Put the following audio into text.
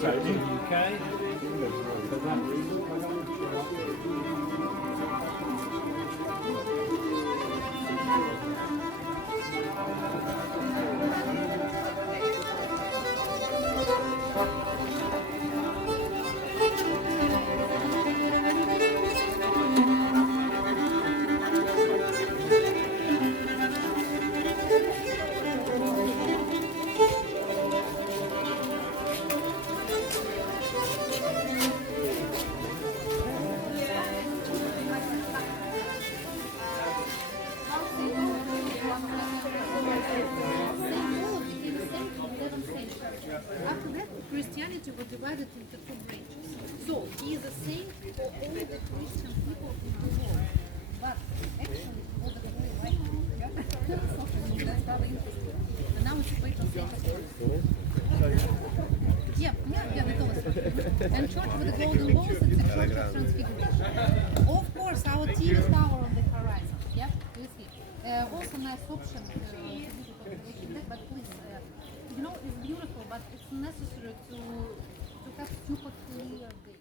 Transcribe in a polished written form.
So in the UK, for that reason, after that, Christianity was divided into two branches. So he is a saint for all the Christian people in the world. But actually, he was a very right. Yeah? So that's very interesting. And now it's a patron saint of all. Yeah, the Catholic. And church with the golden balls, it's a church of transfiguration. Of course, our TV tower on the horizon. Yeah, you see. Also nice option. But please, it's beautiful, but it's necessary to have super clear data.